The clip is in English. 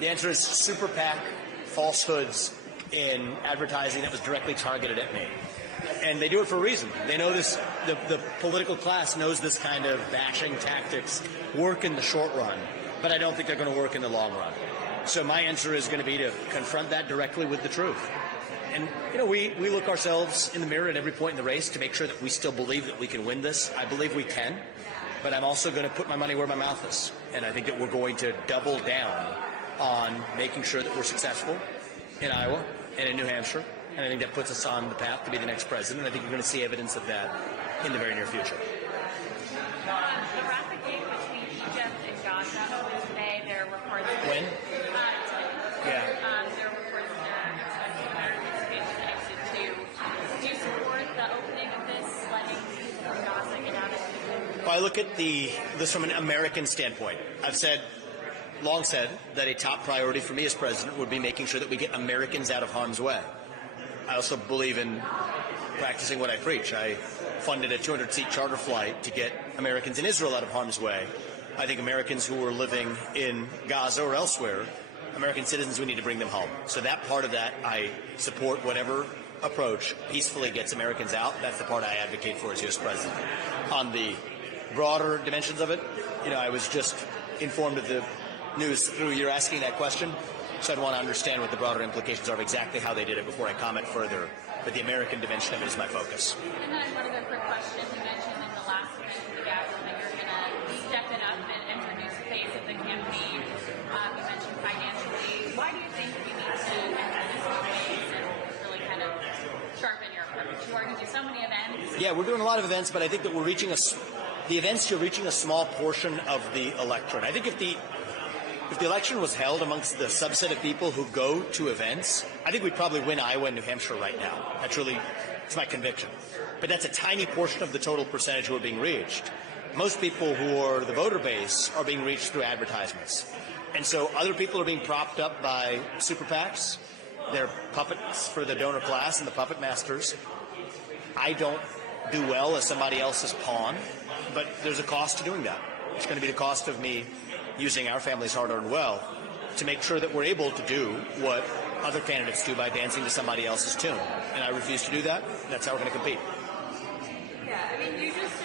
The answer is super PAC falsehoods in advertising that was directly targeted at me. And they do it for a reason. They know this, the political class knows this kind of bashing tactics work in the short run, but I don't think they're going to work in the long run. So my answer is going to be to confront that directly with the truth. And, we look ourselves in the mirror at every point in the race to make sure that we still believe that we can win this. I believe we can, but I'm also going to put my money where my mouth is. And I think that we're going to double down on making sure that we're successful in Iowa and in New Hampshire. And I think that puts us on the path to be the next president. I think you're going to see evidence of that in the very near future. The rapid game between Egypt and Gaza opens today. There are reports. When? Yeah. There are reports that expecting Americans to be connected to. Do you support the opening of this, letting people from Gaza get out of Egypt? Well, I look at this from an American standpoint. I've long said that a top priority for me as president would be making sure that we get Americans out of harm's way. I also believe in practicing what I preach. I funded a 200-seat charter flight to get Americans in Israel out of harm's way. I think Americans who are living in Gaza or elsewhere, American citizens, we need to bring them home. So that part of that, I support whatever approach peacefully gets Americans out. That's the part I advocate for as U.S. president. On the broader dimensions of it, I was just informed of the news through your asking that question. So I'd want to understand what the broader implications are of exactly how they did it before I comment further. But the American dimension of it is my focus. And then one other quick question. You mentioned in the last event of the gaggle that you're going to step it up and enter a new phase of the campaign. You mentioned financially. Why do you think you need to enter this new phase and really kind of sharpen your approach? You are going to do so many events. Yeah, we're doing a lot of events, but I think that you're reaching a small portion of the electorate. I think if the election was held amongst the subset of people who go to events, I think we'd probably win Iowa and New Hampshire right now. It's my conviction. But that's a tiny portion of the total percentage who are being reached. Most people who are the voter base are being reached through advertisements. And so other people are being propped up by super PACs. They're puppets for the donor class and the puppet masters. I don't do well as somebody else's pawn, but there's a cost to doing that. It's going to be the cost of me using our family's hard-earned wealth to make sure that we're able to do what other candidates do by dancing to somebody else's tune. And I refuse to do that. That's how we're going to compete.